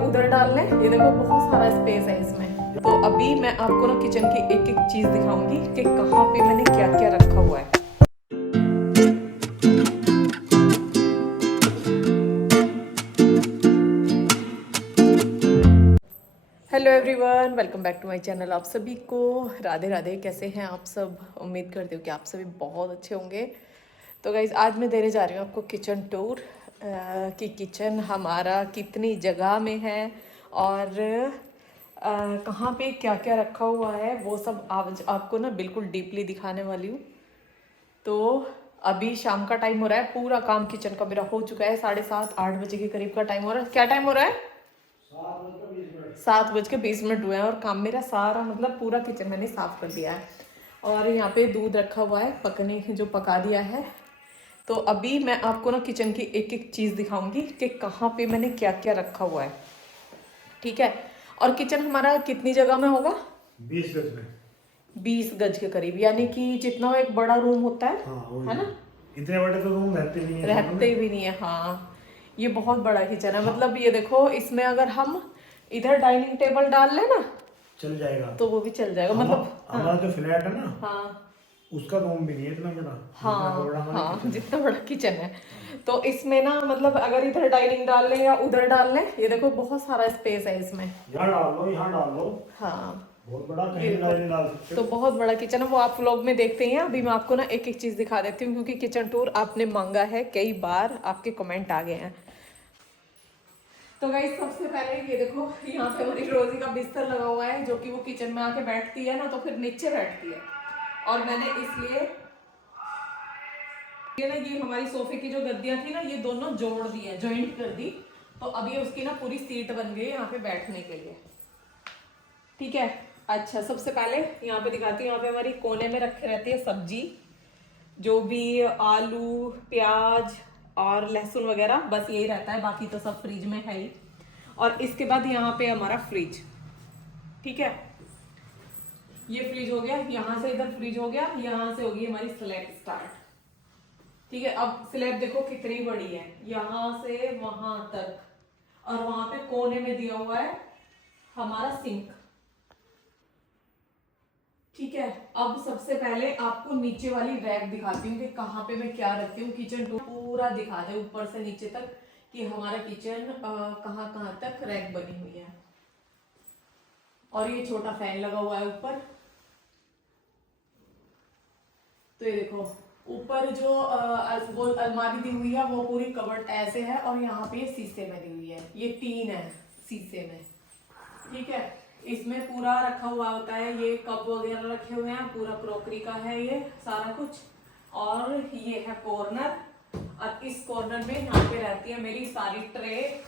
उधर डाल लें। ये देखो बहुत सारा स्पेस है इसमें। तो अभी मैं आपको ना किचन की एक एक चीज दिखाऊंगी कि कहाँ पे मैंने क्या क्या रखा हुआ है। Hello everyone, welcome back to my channel. आप सभी को राधे राधे। कैसे हैं आप सब? उम्मीद करती हूँ कि आप सभी बहुत अच्छे होंगे। तो गाइज आज मैं देने जा रही हूँ आपको किचन टूर कि किचन हमारा कितनी जगह में है और कहाँ पे क्या क्या रखा हुआ है, वो सब आज आपको ना बिल्कुल डीपली दिखाने वाली हूँ। तो अभी शाम का टाइम हो रहा है, पूरा काम किचन का मेरा हो चुका है। 7:30-8 बजे के करीब का टाइम हो रहा है। क्या टाइम हो रहा है? 7:20 हुए हैं और काम मेरा सारा मतलब पूरा किचन मैंने साफ कर दिया है। और यहाँ पे दूध रखा हुआ है पकने, जो पका दिया है। तो अभी मैं आपको ना किचन की एक एक चीज़ दिखाऊंगी कि कहाँ पे मैंने क्या क्या रखा हुआ है। ठीक है। और किचन हमारा कितनी जगह में होगा? 20 गज में। 20 गज के करीब, यानी कि जितना एक बड़ा रूम होता है। हाँ, है ना? इतने बड़े तो रूम रहते नहीं है, रहते भी नहीं है। हाँ, ये बहुत बड़ा किचन है। मतलब ये देखो, इसमें अगर हम इधर डाइनिंग टेबल डाल लें ना चल जाएगा। तो वो भी चल जाएगा। मतलब हमारा जो फ्लैट है ना, हाँ उसका रूम भी नहीं है इतना बड़ा। हाँ हाँ, जितना बड़ा किचन है। तो इसमें ना मतलब अगर इधर डाइनिंग डाल लें या उधर डाल लें, ये देखो बहुत सारा स्पेस है इसमें। यहाँ डाल लो, यहाँ डाल लो। हाँ, बहुत बड़ा, ये कहीं भी देखो डाल सकते तो हो। बहुत बड़ा किचन है। वो आप व्लॉग में देखते हैं। अभी मैं आपको ना एक एक चीज़ दिखा देती हूँ, क्योंकि किचन टूर आपने मांगा है, कई बार आपके कमेंट आ गए हैं। तो गाइस सबसे पहले ये देखो, यहाँ पे हमारी रोजी का बिस्तर लगा हुआ है, जो कि वो किचन में आके बैठती है ना तो फिर नीचे बैठती है। और मैंने इसलिए ये ना, ये हमारी सोफे की जो गद्दियां थी ना, ये दोनों जोड़ दी है, ज्वाइंट कर दी। तो अब ये उसकी ना पूरी सीट बन गई है यहाँ पे बैठने के लिए। ठीक है। अच्छा, सबसे पहले यहाँ पे दिखाती हूँ। यहाँ पे हमारी कोने में रखे रहती है सब्जी, जो भी आलू प्याज और लहसुन वगैरह, बस यही रहता है, बाकी तो सब फ्रिज में है ही। और इसके बाद यहाँ पे हमारा फ्रिज। ठीक है, ये फ्रिज हो गया, यहाँ से इधर फ्रिज हो गया, यहाँ से होगी हमारी स्लैब स्टार्ट। ठीक है। अब स्लैब देखो कितनी बड़ी है, यहाँ से वहां तक। और वहां पे कोने में दिया हुआ है हमारा सिंक। ठीक है। अब सबसे पहले आपको नीचे वाली रैक दिखाती हूँ कि कहाँ पे मैं क्या रखती हूँ। किचन टूर पूरा दिखा दे ऊपर से नीचे तक कि हमारा किचन कहाँ कहाँ तक रैक बनी हुई है। और ये छोटा फैन लगा हुआ है ऊपर। तो ये देखो ऊपर जो वो अलमारी दी हुई है, वो पूरी कवर्ड ऐसे है। और यहाँ पे शीशे में दी हुई है, ये 3 है शीशे में। ठीक है। इसमें पूरा रखा हुआ होता है, ये कप वगैरह रखे हुए हैं, पूरा क्रॉकरी का है ये सारा कुछ। और ये है कॉर्नर, और इस कॉर्नर में यहाँ पे रहती है मेरी सारी ट्रे।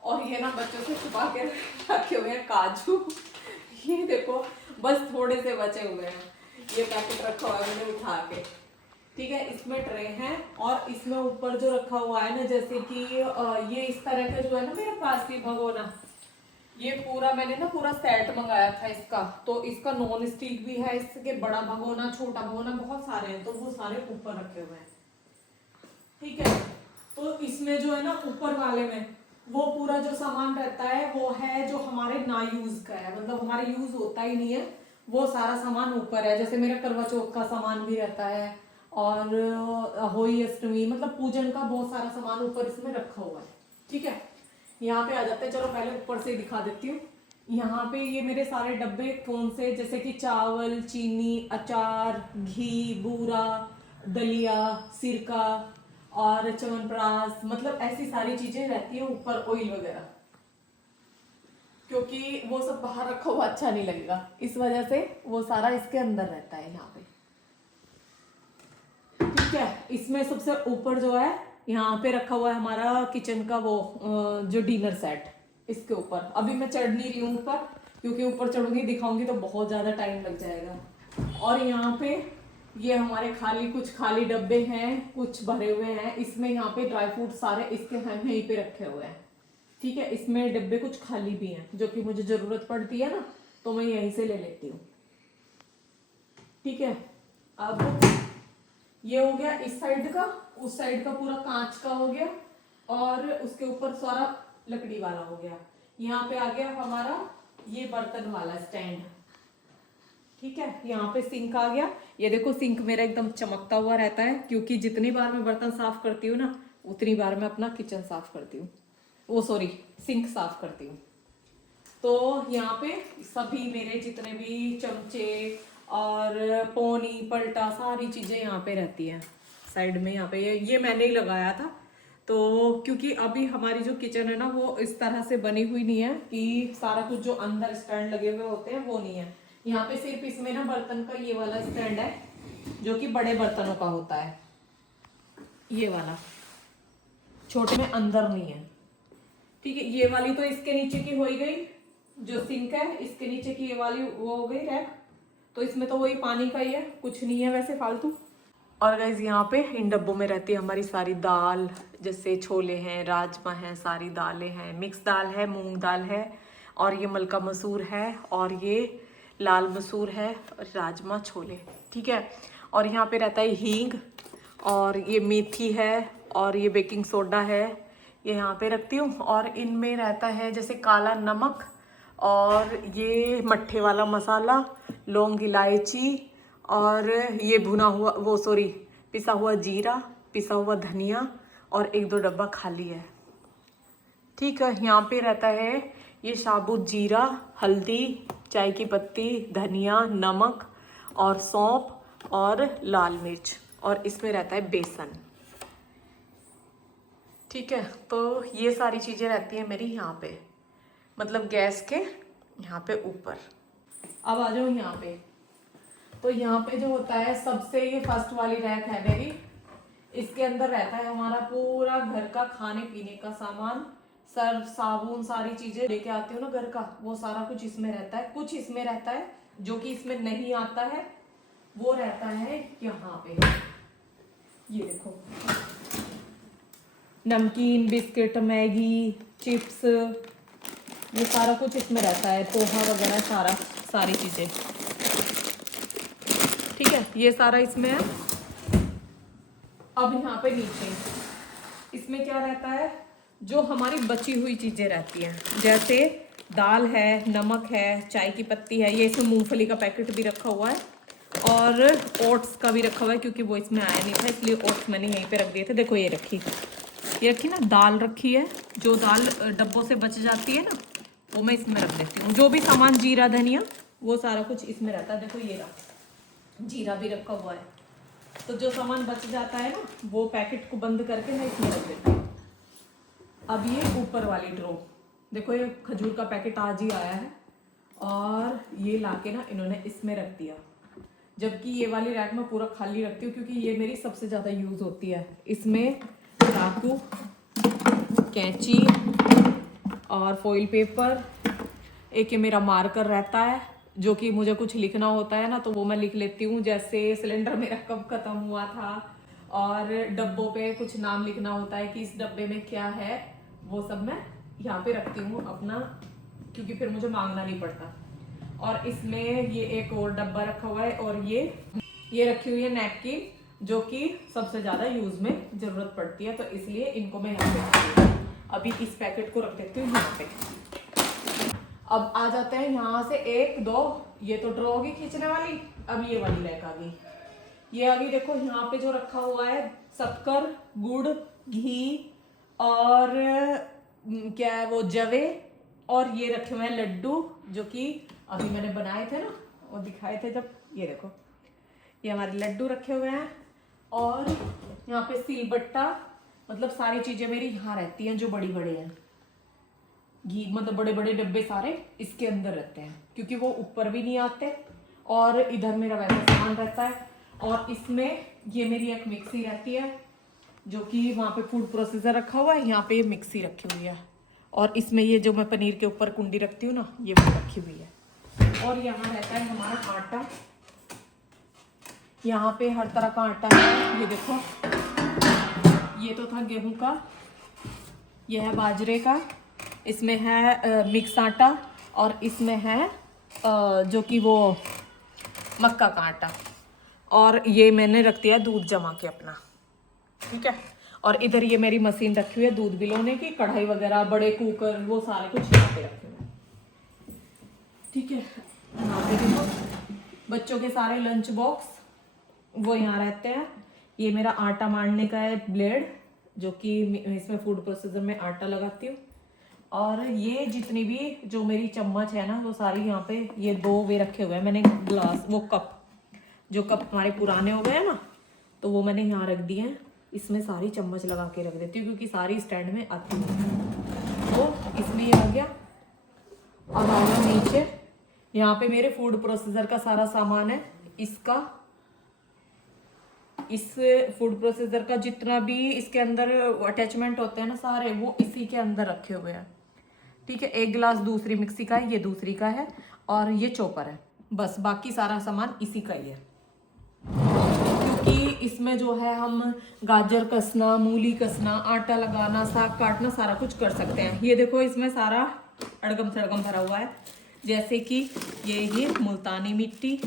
और ये ना बच्चों से छुपा के रखे हुए हैं काजू। ये देखो बस थोड़े से बचे हुए हैं, ये पैकेट रखा हुआ है मैंने उठा के। ठीक है। इसमें ट्रे हैं और इसमें ऊपर जो रखा हुआ है ना, जैसे कि ये इस तरह का जो है ना मेरे पास, ये भगोना, ये पूरा मैंने ना पूरा सेट मंगाया था इसका। तो इसका नॉन स्टिक भी है, इसके बड़ा भगोना छोटा भगोना बहुत सारे हैं, तो वो सारे ऊपर रखे हुए हैं। ठीक है। तो इसमें जो है ना ऊपर वाले में वो पूरा जो सामान रहता है, वो है जो हमारे ना यूज का है, मतलब हमारे यूज होता ही नहीं है, वो सारा सामान ऊपर है। जैसे मेरा करवा चौथ का सामान भी रहता है और होली अष्टमी, मतलब पूजन का बहुत सारा सामान ऊपर इसमें रखा हुआ है। ठीक है। यहाँ पे आ जाते हैं, चलो पहले ऊपर से दिखा देती हूँ। यहाँ पे ये मेरे सारे डब्बे कौन से, जैसे कि चावल, चीनी, अचार, घी, बूरा, दलिया, सिरका और च्यवनप्राश, मतलब ऐसी सारी चीजें रहती है ऊपर, ऑयल वगैरह, क्योंकि वो सब बाहर रखा हुआ अच्छा नहीं लगेगा, इस वजह से वो सारा इसके अंदर रहता है यहाँ पे। ठीक है। इसमें सबसे ऊपर जो है, यहाँ पे रखा हुआ है हमारा किचन का वो जो डिनर सेट, इसके ऊपर। अभी मैं चढ़ नहीं रही हूँ ऊपर, क्योंकि ऊपर चढ़ूंगी दिखाऊंगी तो बहुत ज्यादा टाइम लग जाएगा। और यहाँ पे ये हमारे कुछ खाली डब्बे हैं, कुछ भरे हुए हैं। इसमें यहाँ पे ड्राई फ्रूट सारे इसके यहीं पे रखे हुए हैं। ठीक है। इसमें डब्बे कुछ खाली भी हैं, जो कि मुझे जरूरत पड़ती है ना, तो मैं यहीं से ले लेती हूँ। ठीक है। अब ये हो गया इस साइड का, उस साइड का पूरा कांच का हो गया, और उसके ऊपर सारा लकड़ी वाला हो गया। यहाँ पे आ गया हमारा ये बर्तन वाला स्टैंड, ठीक है। यहाँ पे सिंक आ गया। ये देखो सिंक मेरा एकदम चमकता हुआ रहता है, क्योंकि जितनी बार मैं बर्तन साफ करती हूँ ना, उतनी बार मैं अपना किचन साफ करती हूँ, वो सॉरी सिंक साफ करती हूँ। तो यहाँ पे सभी मेरे जितने भी चमचे और पोनी पलटा सारी चीजें यहाँ पे रहती हैं साइड में। यहाँ पे ये मैंने ही लगाया था, तो क्योंकि अभी हमारी जो किचन है ना वो इस तरह से बनी हुई नहीं है कि सारा कुछ जो अंदर स्टैंड लगे हुए होते हैं वो नहीं है। यहाँ पे सिर्फ इसमें ना बर्तन का ये वाला स्टैंड है जो कि बड़े बर्तनों का होता है, ये वाला, छोटे में अंदर नहीं है, ठीक है। ये वाली तो इसके नीचे की हो ही गई, जो सिंक है इसके नीचे की ये वाली वो हो गई रैक, तो इसमें तो वही पानी का ही है, कुछ नहीं है वैसे फालतू। और गाइज यहाँ पे इन डब्बों में रहती है हमारी सारी दाल, जैसे छोले हैं, राजमा हैं, सारी दालें हैं, मिक्स दाल है, मूंग दाल है, और ये मलका मसूर है, और ये लाल मसूर है, और राजमा छोले, ठीक है। और यहाँ पे रहता है हींग, और ये मेथी है, और ये बेकिंग सोडा है, ये यहाँ पे रखती हूँ। और इनमें रहता है जैसे काला नमक, और ये मट्ठे वाला मसाला, लौंग इलायची, और ये भुना हुआ वो सॉरी पिसा हुआ जीरा, पिसा हुआ धनिया, और 1-2 डब्बा खाली है, ठीक है। यहाँ पे रहता है ये साबुत जीरा, हल्दी, चाय की पत्ती, धनिया, नमक, और सौंफ, और लाल मिर्च, और इसमें रहता है बेसन, ठीक है। तो ये सारी चीज़ें रहती हैं मेरी यहाँ पे, मतलब गैस के यहाँ पे ऊपर। अब आ जाओ यहाँ पे, तो यहाँ पे जो होता है सबसे ये फर्स्ट वाली रैक है मेरी, इसके अंदर रहता है हमारा पूरा घर का खाने पीने का सामान, सर्फ साबुन सारी चीजें लेके आती हूँ ना घर का, वो सारा कुछ इसमें रहता है। कुछ इसमें रहता है जो कि इसमें नहीं आता है, वो रहता है यहाँ पे, ये देखो, नमकीन, बिस्किट, मैगी, चिप्स, ये सारा कुछ इसमें रहता है, पोहा वगैरह सारी चीजें, ठीक है। ये सारा इसमें है। अब यहाँ पे नीचे इसमें क्या रहता है, जो हमारी बची हुई चीजें रहती हैं, जैसे दाल है, नमक है, चाय की पत्ती है, ये इसमें मूंगफली का पैकेट भी रखा हुआ है, और ओट्स का भी रखा हुआ है, क्योंकि वो इसमें आया नहीं था इसलिए ओट्स मैंने यहीं पे रख दिए थे। देखो ये रखी ना दाल रखी है, जो दाल डब्बों से बच जाती है ना, वो मैं इसमें रख देती हूँ। जो भी सामान, जीरा धनिया, वो सारा कुछ इसमें रहता है। देखो ये रहा, जीरा भी रखा हुआ है, तो जो सामान बच जाता है ना, वो पैकेट को बंद करके मैं इसमें रख देती हूँ। अब ये ऊपर वाली ड्रॉ, देखो ये खजूर का पैकेट आज ही आया है, और ये लाके ना इन्होंने इसमें रख दिया, जबकि ये वाली रैक में पूरा खाली रखती हूँ, क्योंकि ये मेरी सबसे ज़्यादा यूज़ होती है। इसमें चाकू, कैंची, और फॉइल पेपर, एक ये मेरा मार्कर रहता है, जो कि मुझे कुछ लिखना होता है ना, तो वो मैं लिख लेती हूँ, जैसे सिलेंडर मेरा कब ख़त्म हुआ था, और डब्बों पे कुछ नाम लिखना होता है कि इस डब्बे में क्या है, वो सब मैं यहाँ पे रखती हूँ अपना, क्योंकि फिर मुझे मांगना नहीं पड़ता। और इसमें ये एक और डब्बा रखा हुआ है, और ये रखी हुई है नैपकिन, जो कि सबसे ज़्यादा यूज़ में ज़रूरत पड़ती है, तो इसलिए इनको मैं यहाँ पे रखती हूँ। अभी इस पैकेट को रख देती हूँ यहाँ पे। अब आ जाते हैं यहाँ से 1 2, ये तो ड्रॉ होगी खींचने वाली। अब ये वाली रैक आ गई, ये आ गई। देखो यहाँ पे जो रखा हुआ है शक्कर, गुड़, घी, और क्या है वो जवे, और ये रखे हुए हैं लड्डू, जो कि अभी मैंने बनाए थे ना, वो दिखाए थे जब। ये देखो ये हमारे लड्डू रखे हुए हैं, और यहाँ पे सिलबट्टा, मतलब सारी चीजें मेरी यहाँ रहती हैं जो बड़ी बड़े हैं। घी मतलब बड़े बड़े डब्बे सारे इसके अंदर रहते हैं, क्योंकि वो ऊपर भी नहीं आते, और इधर मेरा वैसा सामान रहता है। और इसमें ये मेरी एक मिक्सी रहती है, जो कि वहाँ पे फूड प्रोसेसर रखा हुआ है, यहाँ पे ये मिक्सी रखी हुई है, और इसमें ये जो मैं पनीर के ऊपर कुंडी रखती हूँ ना, ये वो रखी हुई है। और यहाँ रहता है हमारा आटा, यहाँ पे हर तरह का आटा है। ये देखो, ये तो था गेहूं का, यह है बाजरे का, इसमें है मिक्स आटा, और इसमें है जो कि वो मक्का का आटा, और ये मैंने रख दिया दूध जमा के अपना, ठीक है। और इधर ये मेरी मशीन रखी हुई है दूध बिलोने की, कढ़ाई वगैरह, बड़े कुकर, वो सारे कुछ यहाँ पे रखे हुए हैं। ठीक है, यहाँ पे देखो बच्चों के सारे लंच बॉक्स वो यहाँ रहते हैं। ये मेरा आटा मारने का है ब्लेड, जो कि इसमें फूड प्रोसेसर में आटा लगाती हूँ। और ये जितनी भी जो मेरी चम्मच है ना, वो सारी यहाँ पे ये 2 वे रखे हुए हैं मैंने। ग्लास, वो कप, जो कप हमारे पुराने हो गए हैं ना, तो वो मैंने यहाँ रख दिए हैं। इसमें सारी चम्मच लगा के रख देती हूँ, क्योंकि सारी स्टैंड में आती है। तो इसमें ये आ गया। अब आ गया नीचे, यहाँ पे मेरे फूड प्रोसेसर का सारा सामान है। इस फूड प्रोसेसर का जितना भी इसके अंदर अटैचमेंट होते हैं ना सारे, वो इसी के अंदर रखे हुए हैं। ठीक है, एक गिलास दूसरी मिक्सी का है, ये दूसरी का है, और ये चॉपर है। बस बाकी सारा सामान इसी का ही है, क्योंकि इसमें जो है हम गाजर कसना, मूली कसना, आटा लगाना, साग काटना, सारा कुछ कर सकते हैं। ये देखो इसमें सारा अड़गम सड़गम भरा हुआ है, जैसे कि ये मुल्तानी मिट्टी,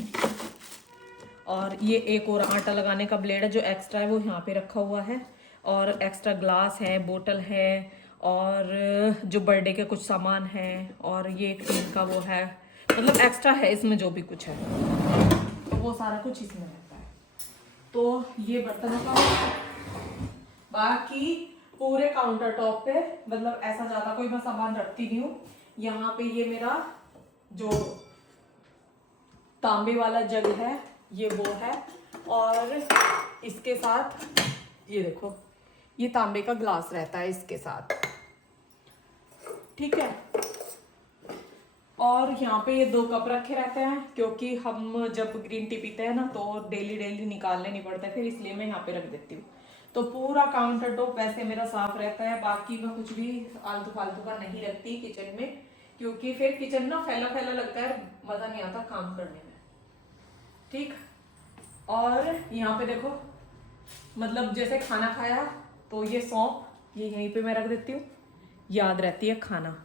और ये एक और आटा लगाने का ब्लेड है जो एक्स्ट्रा है, वो यहाँ पे रखा हुआ है। और एक्स्ट्रा ग्लास है, बोतल है, और जो बर्थडे के कुछ सामान है, और ये एक टीन का वो है, मतलब एक्स्ट्रा है इसमें जो भी कुछ है, तो वो सारा कुछ इसमें रहता है। तो ये बर्तनों का, बाकी पूरे काउंटर टॉप पे, मतलब ऐसा ज़्यादा कोई मैं सामान रखती नहीं हूँ। यहाँ पे ये मेरा जो तांबे वाला जग है, ये वो है, और इसके साथ ये देखो, ये तांबे का ग्लास रहता है इसके साथ। ठीक है, और यहाँ पे ये 2 कप रखे रहते हैं, क्योंकि हम जब ग्रीन टी पीते हैं ना, तो डेली निकालने नहीं पड़ता, फिर इसलिए मैं यहाँ पे रख देती हूँ। तो पूरा काउंटर टॉप वैसे मेरा साफ रहता है। बाकी मैं कुछ भी आलतू फालतू का नहीं रखती किचन में, क्योंकि फिर किचन ना फैला फैला लगता है, मजा नहीं आता काम करने में। ठीक, और यहाँ पे देखो, मतलब जैसे खाना खाया तो ये सौंफ ये यहीं पे मैं रख देती हूँ, याद रहती है खाना।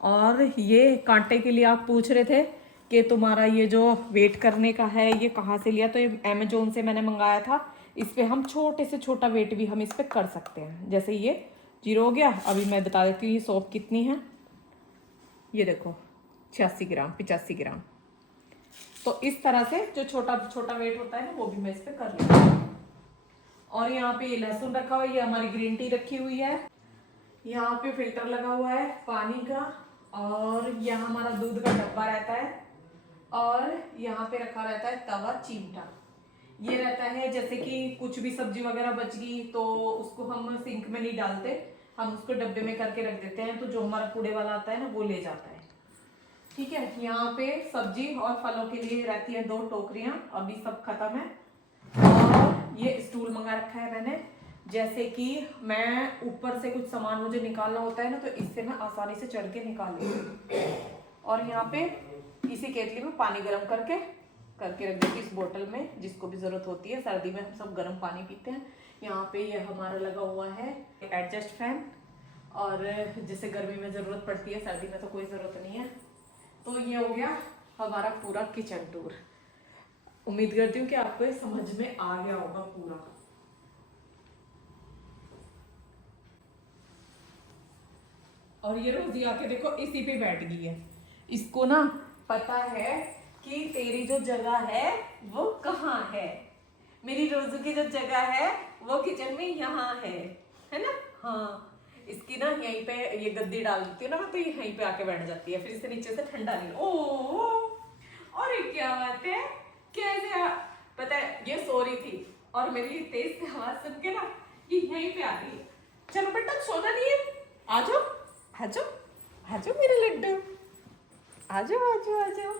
और ये कांटे के लिए आप पूछ रहे थे कि तुम्हारा ये जो वेट करने का है ये कहाँ से लिया, तो ये अमेजोन से मैंने मंगाया था। इस पर हम छोटे से छोटा वेट भी हम इस पर कर सकते हैं। जैसे ये 0 हो गया। अभी मैं बता देती हूँ ये सौंफ कितनी है। ये देखो 86 ग्राम, 85 ग्राम। तो इस तरह से जो छोटा छोटा वेट होता है ना, वो भी मैं इस पे कर लेती हूँ। और यहाँ पे ये लहसुन रखा हुआ है, ये हमारी ग्रीन टी रखी हुई है। यहाँ पे फिल्टर लगा हुआ है पानी का, और यहाँ हमारा दूध का डब्बा रहता है, और यहाँ पे रखा रहता है तवा चिमटा। ये रहता है जैसे कि कुछ भी सब्जी वगैरह बच गई तो उसको हम सिंक में नहीं डालते, हम उसको डब्बे में करके रख देते हैं, तो जो हमारा कूड़े वाला आता है ना, वो ले जाता है। ठीक है, यहाँ पे सब्जी और फलों के लिए रहती है 2 टोकरियां, अभी सब खत्म है। और ये स्टूल मंगा रखा है मैंने, जैसे कि मैं ऊपर से कुछ सामान मुझे निकालना होता है ना, तो इससे मैं आसानी से चढ़ के निकाल लेती हूँ। और यहाँ पे इसी केतली में पानी गर्म करके रख देती इस बोतल में, जिसको भी जरूरत होती है। सर्दी में हम सब गर्म पानी पीते हैं। यहाँ पे ये हमारा लगा हुआ है एडजस्ट फैन, और जैसे गर्मी में जरूरत पड़ती है, सर्दी में तो कोई जरूरत नहीं है। तो ये हो गया हमारा पूरा किचन टूर। उम्मीद करती हूँ कि आपको समझ में आ गया होगा पूरा। और ये रोजी आके देखो इसी पे बैठ गई है। इसको ना पता है कि तेरी जो जगह है वो कहाँ है। मेरी रोजू की जो जगह है वो किचन में यहाँ है ना। हाँ, इसकी ना यहीं पे ये गद्दी डाल देती हूँ ना, तो ये यहीं पे आके बैठ जाती है, फिर इसे नीचे से ठंडा नहीं। ओह, और ये क्या बात है, कैसे पता है, ये सो रही थी और मेरी तेज से आवाज सुन के ना ये यहीं पे आ रही है। चलो बेटा, सोना नहीं है, आ जाओ आ जाओ आ जाओ मेरे लड्डू, आ जाओ आ जाओ आ जाओ।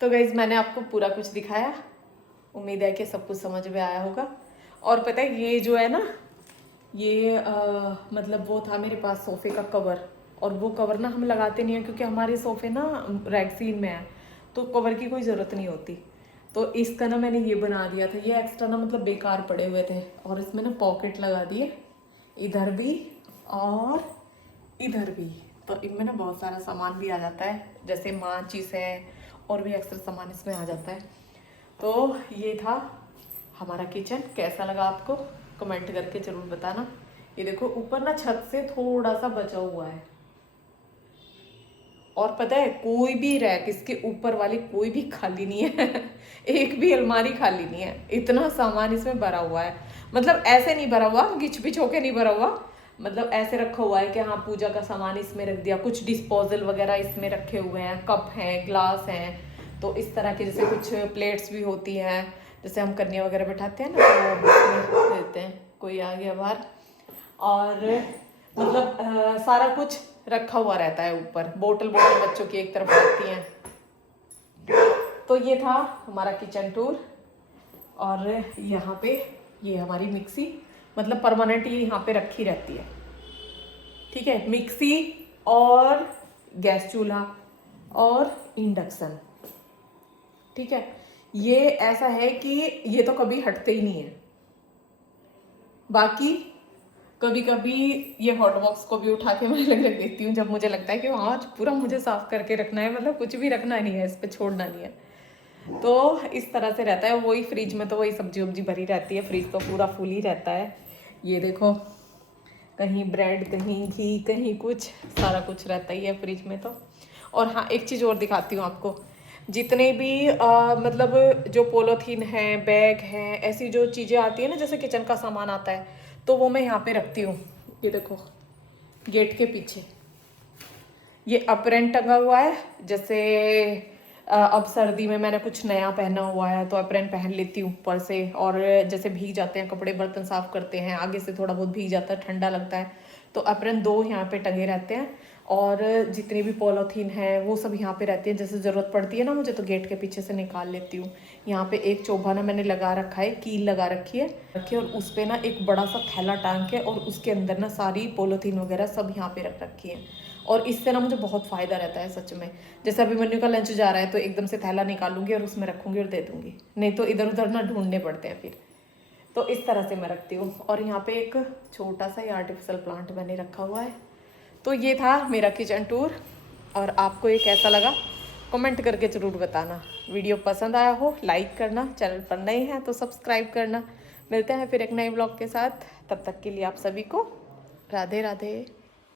तो गाइज मैंने आपको पूरा कुछ दिखाया, उम्मीद है कि सब कुछ समझ में आया होगा। और पता है ये जो है ना, ये मतलब वो था मेरे पास सोफे का कवर, और वो कवर ना हम लगाते नहीं हैं, क्योंकि हमारे सोफे ना रैक्सीन में है, तो कवर की कोई ज़रूरत नहीं होती। तो इसका ना मैंने ये बना दिया था, ये एक्स्ट्रा ना मतलब बेकार पड़े हुए थे, और इसमें ना पॉकेट लगा दिए, इधर भी और इधर भी। तो इनमें ना बहुत सारा सामान भी आ जाता है, जैसे माचिस है और भी एक्स्ट्रा सामान इसमें आ जाता है। तो ये था हमारा किचन। कैसा लगा आपको कमेंट करके जरूर बताना। ये देखो ऊपर ना छत से थोड़ा सा बचा हुआ है, और पता है कोई भी रैक इसके ऊपर वाली कोई भी खाली नहीं है एक भी अलमारी खाली नहीं है, इतना सामान इसमें भरा हुआ है। मतलब ऐसे नहीं भरा हुआ घिच पिच होके नहीं भरा हुआ, मतलब ऐसे रखा हुआ है कि हाँ पूजा का सामान इसमें रख दिया, कुछ डिस्पोजल वगैरह इसमें रखे हुए हैं, कप हैं, ग्लास हैं, तो इस तरह के जैसे कुछ प्लेट्स भी होती हैं, जैसे हम कन्या वगैरह बैठाते हैं ना तो वो उसमें देते हैं। कोई आ गया बाहर, और मतलब सारा कुछ रखा हुआ रहता है ऊपर। बोतल बच्चों की एक तरफ रखती हैं। तो ये था हमारा किचन टूर, और यहाँ पे ये हमारी मिक्सी, मतलब परमानेंट ये यहाँ पे रखी रहती है, ठीक है। मिक्सी और गैस चूल्हा और इंडक्शन, ठीक है। ये ऐसा है कि ये तो कभी हटते ही नहीं है। बाकी कभी कभी ये हॉट बॉक्स को भी उठा के मैं अलग रख देती हूँ जब मुझे लगता है कि हाँ आज पूरा मुझे साफ करके रखना है, मतलब कुछ भी रखना नहीं है, इस पे छोड़ना नहीं है। तो इस तरह से रहता है। वही फ्रिज में तो वही सब्जी वब्जी भरी रहती है, फ्रिज तो पूरा फुल ही रहता है। ये देखो कहीं ब्रेड, कहीं घी, कहीं कुछ, सारा कुछ रहता ही है फ्रिज में तो। और हाँ एक चीज़ और दिखाती हूँ आपको, जितने भी मतलब जो पॉलीथीन है, बैग हैं, ऐसी जो चीज़ें आती है ना, जैसे किचन का सामान आता है, तो वो मैं यहाँ पे रखती हूँ। ये देखो गेट के पीछे ये अप्रेन टंगा हुआ है, जैसे अब सर्दी में मैंने कुछ नया पहना हुआ है तो अप्रेन पहन लेती हूँ ऊपर से, और जैसे भीग जाते हैं कपड़े, बर्तन साफ करते हैं, आगे से थोड़ा बहुत भीग जाता है, ठंडा लगता है, तो अप्रेन 2 यहाँ पे टंगे रहते हैं। और जितनी भी पॉलीथीन है वो सब यहाँ पे रहती है, जैसे ज़रूरत पड़ती है ना मुझे, तो गेट के पीछे से निकाल लेती हूँ। यहाँ पे एक चोभाना मैंने लगा रखा है, कील लगा रखी है, और उस पर ना एक बड़ा सा थैला टांग के, और उसके अंदर ना सारी पॉलीथीन वगैरह सब यहाँ पे रख रखी है। और इससे ना मुझे बहुत फ़ायदा रहता है सच में। जैसे अभी मन्नू का लंच जा रहा है तो एकदम से थैला निकालूंगी और उसमें रखूँगी और दे दूँगी, नहीं तो इधर उधर ना ढूंढने पड़ते हैं फिर। तो इस तरह से मैं रखती हूँ। और यहाँ पे एक छोटा सा आर्टिफिशियल प्लांट मैंने रखा हुआ है। तो ये था मेरा किचन टूर, और आपको ये कैसा लगा कमेंट करके ज़रूर बताना। वीडियो पसंद आया हो लाइक करना, चैनल पर नए हैं तो सब्सक्राइब करना। मिलते हैं फिर एक नए ब्लॉग के साथ, तब तक के लिए आप सभी को राधे राधे।